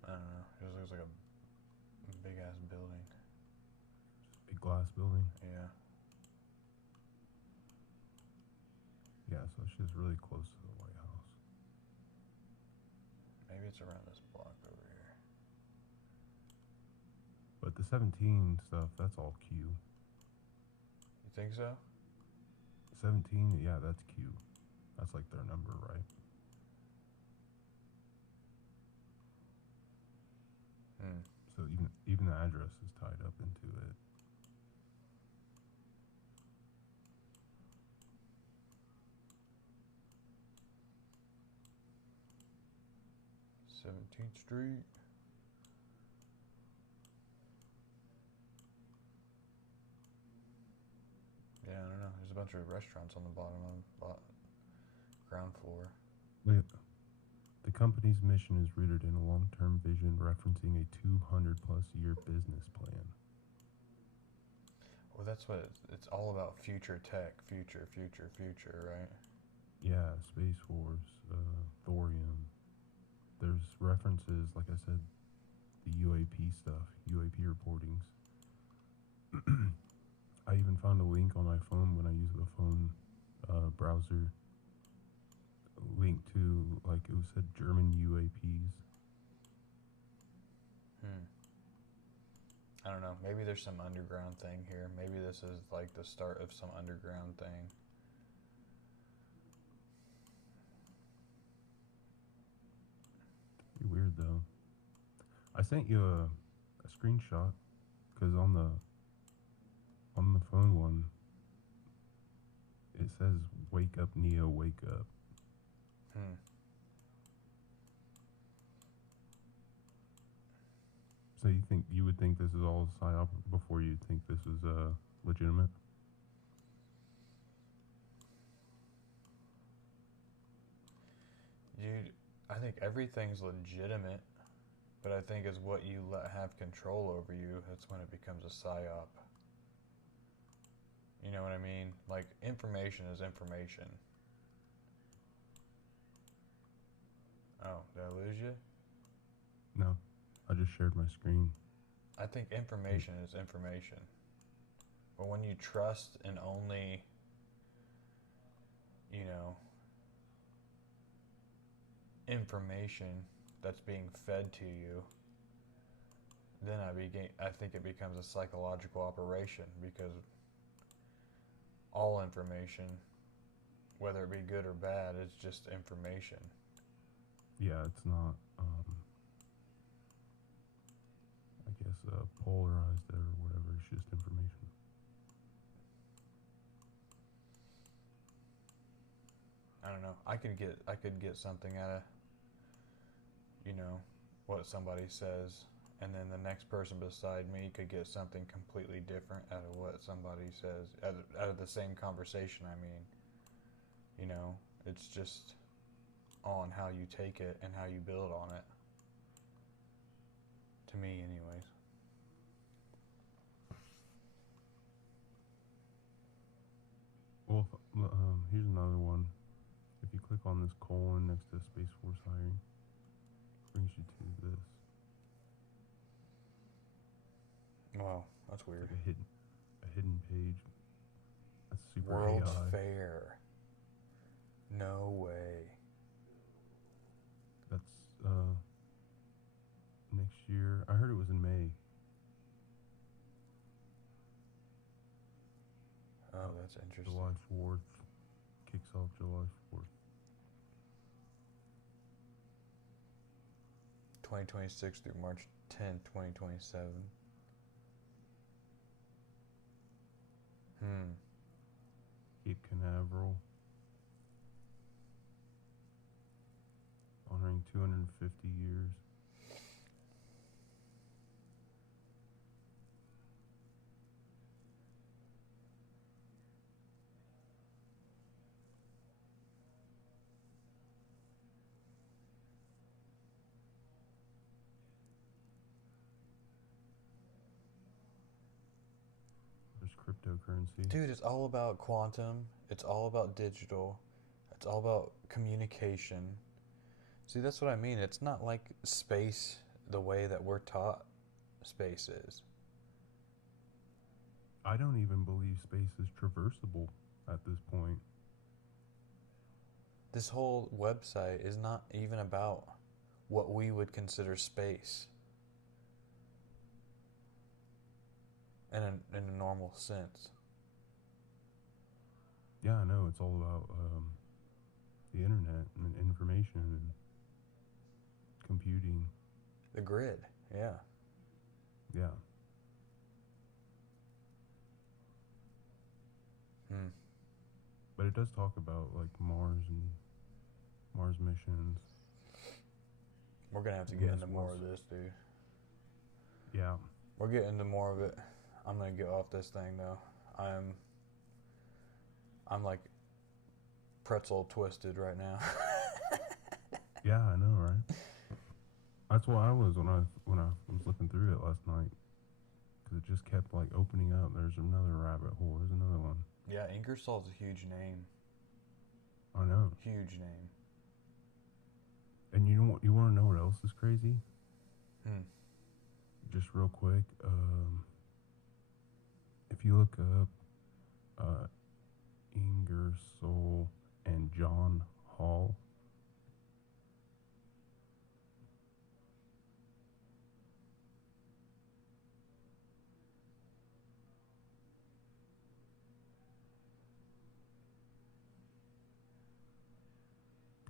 I don't know. It just looks like a big ass building. Big glass building. Yeah. Yeah, so it's just really close to the White House. Maybe it's around this block over here. But the 17 stuff, that's all Q. You think so? 17, yeah, that's Q. That's like their number, right? So even the address is tied up into it. "17th Street." Yeah, I don't know. There's a bunch of restaurants on the bottom of the ground floor. Wait, the company's mission is rooted in a long-term vision referencing a 200-plus year business plan. Well, that's what it's all about. Future tech, future, right? Yeah, Space Force, thorium. There's references, like I said, the UAP stuff, UAP reportings. I even found a link on my phone when I use the phone browser. Link to, like, it said German UAPs. I don't know. Maybe there's some underground thing here. Maybe this is like the start of some underground thing. Pretty weird though. I sent you a screenshot because on the phone one it says "Wake up, Neo, wake up." So you would think this is all a psyop before you think this is legitimate? Dude, I think everything's legitimate, but I think is what you let have control over you, that's when it becomes a psyop. You know what I mean? Like, information is information. Oh, did I lose you? No, I just shared my screen. I think information is information. But when you trust in only, information that's being fed to you, then I think it becomes a psychological operation, because all information, whether it be good or bad, is just information. Yeah, it's not, I guess, polarized or whatever. It's just information. I don't know. I could get something out of, what somebody says, and then the next person beside me could get something completely different out of what somebody says, out of the same conversation. I mean, it's just on how you take it and how you build on it. To me, anyways. Well, here's another one. If you click on this colon next to Space Force hiring, it brings you to this. Wow, that's weird. Like a hidden page. That's super World's AI. Fair. No way. That's That's interesting. July 4th. Kicks off July 4th. 2026 through March 10th, 2027. Cape Canaveral. Honoring 250 years. There's cryptocurrency. Dude, it's all about quantum. It's all about digital. It's all about communication. See, that's what I mean. It's not like space the way that we're taught space is. I don't even believe space is traversable at this point. This whole website is not even about what we would consider space in a normal sense. Yeah, I know. It's all about the internet and information and computing. The grid, yeah. Yeah. But it does talk about like Mars and Mars missions. We're gonna have to And get this into more was- of this, dude. Yeah. We're getting into more of it. I'm gonna get off this thing though. I'm like pretzel twisted right now. Yeah, I know, right? That's what I was when I was looking through it last night, because it just kept like opening up. There's another rabbit hole. There's another one. Yeah, Ingersoll's a huge name. I know. Huge name. And you want to know what else is crazy? Just real quick, if you look up Ingersoll and John Hall.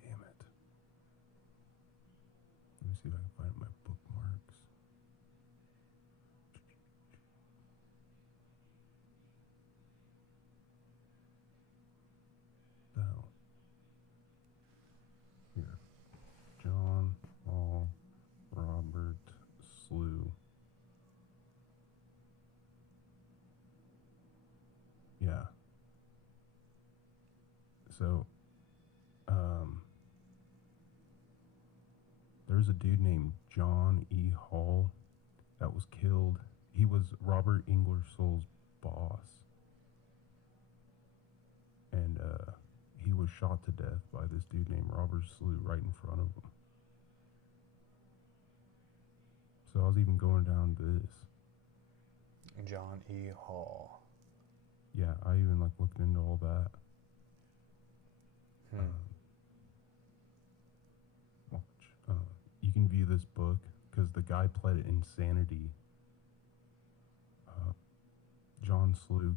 Damn it. Let me see if I can find my bookmarks. The hell? Here. John Hall, Robert Slew. Yeah. So, there's a dude named John E. Hall that was killed. He was Robert Ingersoll's boss. And he was shot to death by this dude named Robert Slew right in front of him. So I was even going down this. John E. Hall. Yeah, I even like looked into all that. Watch. You can view this book because the guy pled insanity. John Slew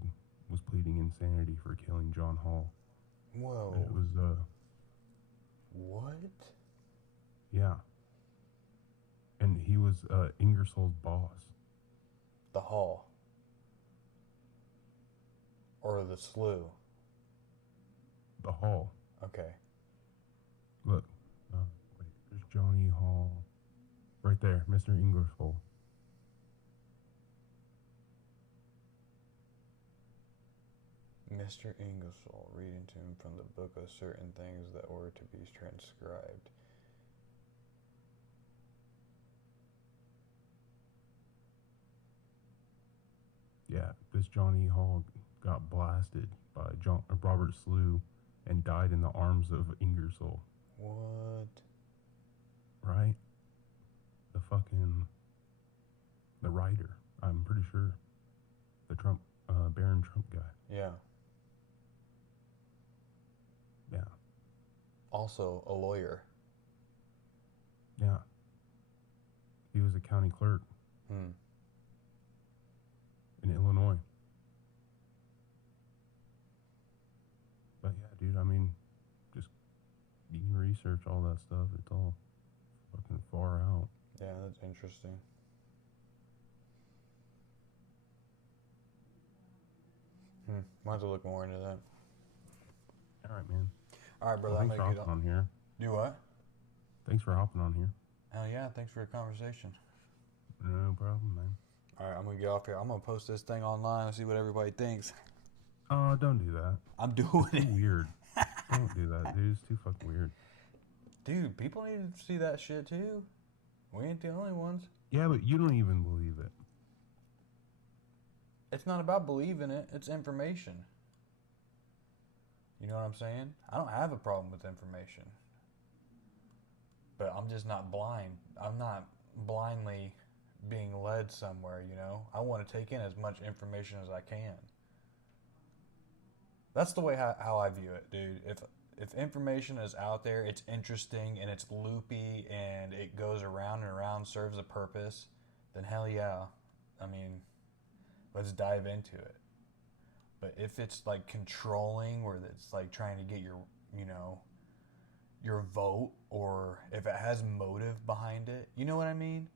was pleading insanity for killing John Hall. Whoa. And it was What? yeah. And he was Ingersoll's boss. The Hall. Or the Slew. The Hall. Okay. Look. Wait, there's John E. Hall. Right there, Mr. Ingersoll. Mr. Ingersoll reading to him from the book of certain things that were to be transcribed. Yeah, this John E. Hall got blasted by Robert Slew and died in the arms of Ingersoll. What? Right? The writer, I'm pretty sure. The Barron Trump guy. Yeah. Yeah. Also a lawyer. Yeah. He was a county clerk in Illinois. research all that stuff. It's all fucking far out. Yeah, that's interesting. Might have to look more into that. All right, man. All right, brother. Well, I'm thanks for gonna get hopping on. on here. Do what? Thanks for hopping on here. Hell yeah! Thanks for your conversation. No problem, man. All right, I'm gonna get off here. I'm gonna post this thing online and see what everybody thinks. Don't do that. I'm doing It's it. too weird. Don't do that, dude. It's too fucking weird. Dude, people need to see that shit too. We ain't the only ones. Yeah, but you don't even believe it. It's not about believing it. It's information. You know what I'm saying? I don't have a problem with information. But I'm just not blind. I'm not blindly being led somewhere, you know? I want to take in as much information as I can. That's the way how I view it, dude. If information is out there, it's interesting and it's loopy and it goes around and around, serves a purpose, then hell yeah. I mean, let's dive into it. But if it's like controlling, where it's like trying to get your, you know, your vote, or if it has motive behind it, you know what I mean?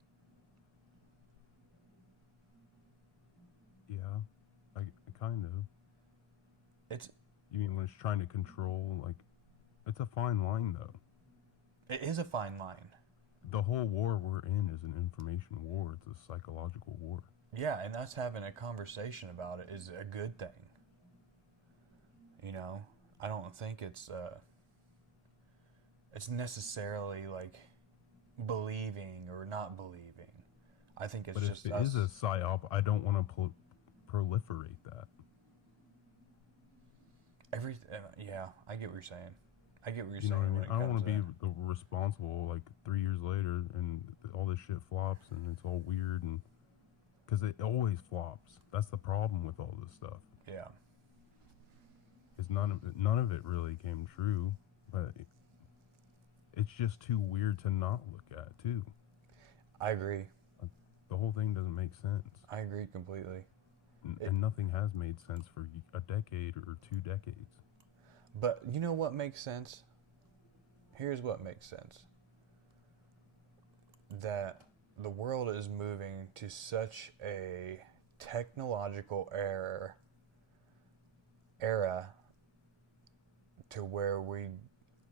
Yeah, I kind of. It's You mean when it's trying to control, like, it's a fine line, though. it is a fine line. The whole war we're in is an information war. It's a psychological war. Yeah, and us having a conversation about it is a good thing. You know, I don't think it's necessarily like believing or not believing. I think it's But just if it us. is a psyop, I don't want to proliferate that. Yeah, I get what you're saying. I get what you're You know what I saying mean? when it I don't comes want to to be the responsible like 3 years later and all this shit flops and it's all weird, and because it always flops. That's the problem with all this stuff. yeah. Is none of it really came true, but it's just too weird to not look at too. I agree. The whole thing doesn't make sense. I agree completely. And nothing has made sense for a decade or 2 decades. But you know what makes sense? Here's what makes sense. That the world is moving to such a technological era to where we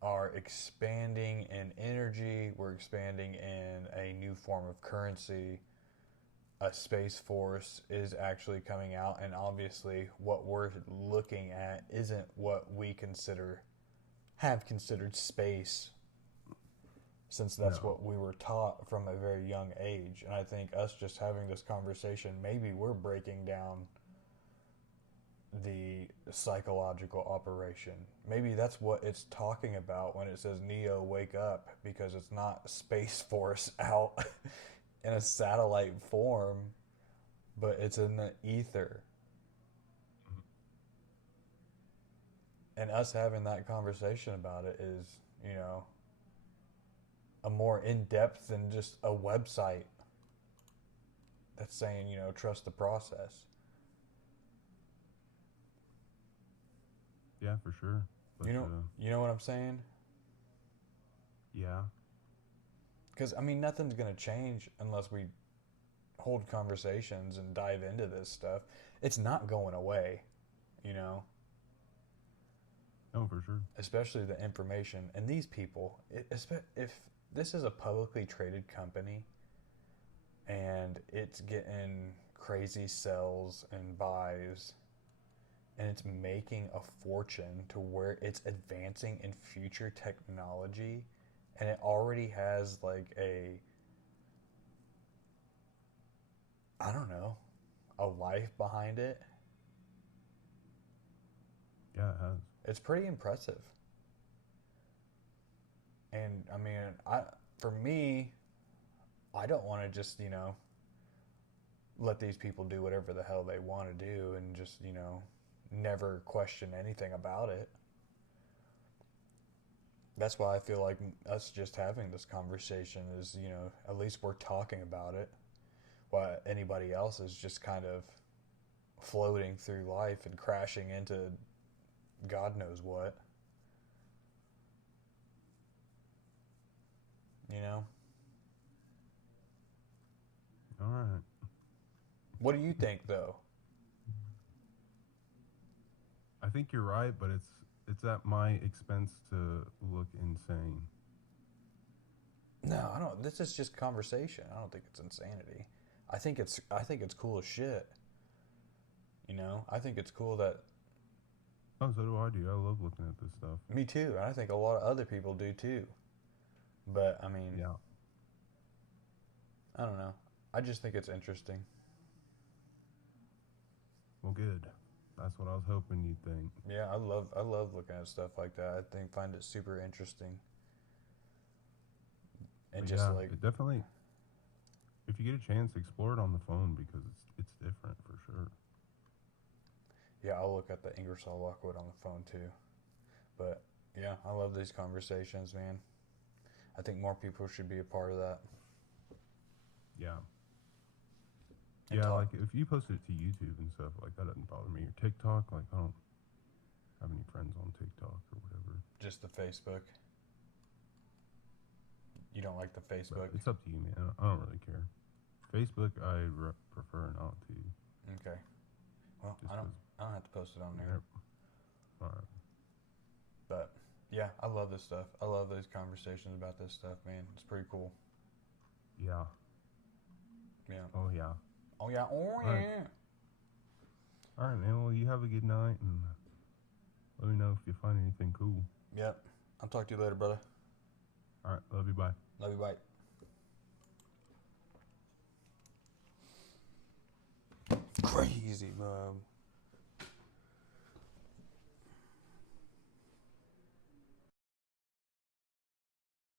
are expanding in energy, we're expanding in a new form of currency. A space force is actually coming out, and obviously what we're looking at isn't what we have considered space, since that's No. what we were taught from a very young age. And I think us just having this conversation, maybe we're breaking down the psychological operation. Maybe that's what it's talking about when it says Neo wake up, because it's not Space Force out in a satellite form, but it's in the ether. And us having that conversation about it is, you know, a more in-depth than just a website that's saying, you know, trust the process. Yeah, for sure. But, You know what I'm saying? yeah. Because, I mean, nothing's going to change unless we hold conversations and dive into this stuff. It's not going away, you know? Oh, for sure. Especially the information. And these people, if this is a publicly traded company and it's getting crazy sells and buys and it's making a fortune to where it's advancing in future technology, and it already has like I don't know, a life behind it. Yeah, it has. It's pretty impressive. And I mean, for me, I don't want to just, you know, let these people do whatever the hell they want to do and just, you know, never question anything about it. That's why I feel like us just having this conversation is, you know, at least we're talking about it, while anybody else is just kind of floating through life and crashing into God knows what. What do you think, though? I think you're right, but it's at my expense to look insane. No, I don't. This is just conversation. I don't think it's insanity. I think it's cool as shit. You know, I think it's cool that. Oh, so do I. I love looking at this stuff. Me too. And I think a lot of other people do too. But I mean, Yeah. I don't know. I just think it's interesting. Well, good. That's what I was hoping you'd think. Yeah, I love looking at stuff like that. Find it super interesting. And But just yeah, like, it definitely. If you get a chance, explore it on the phone because it's different for sure. yeah, I'll look at the Ingersoll Lockwood on the phone too. But yeah, I love these conversations, man. I think more people should be a part of that. Yeah. And Yeah, talk. like if you post it to YouTube and stuff, like that doesn't bother me. Or TikTok, like I don't have any friends on TikTok or whatever. Just the Facebook. You don't like the Facebook? But it's up to you, man. I don't really care. Facebook, I prefer not to. Okay. Well, Just I don't have to post it on there. Yep. All right. But yeah, I love this stuff. I love those conversations about this stuff, man. It's pretty cool. Yeah. Yeah. Oh yeah. Oh yeah. Oh All yeah. right. All right, man. Well, you have a good night, and let me know if you find anything cool. Yep. I'll talk to you later, brother. All right. Love you. Bye. Love you. Bye. Crazy, man.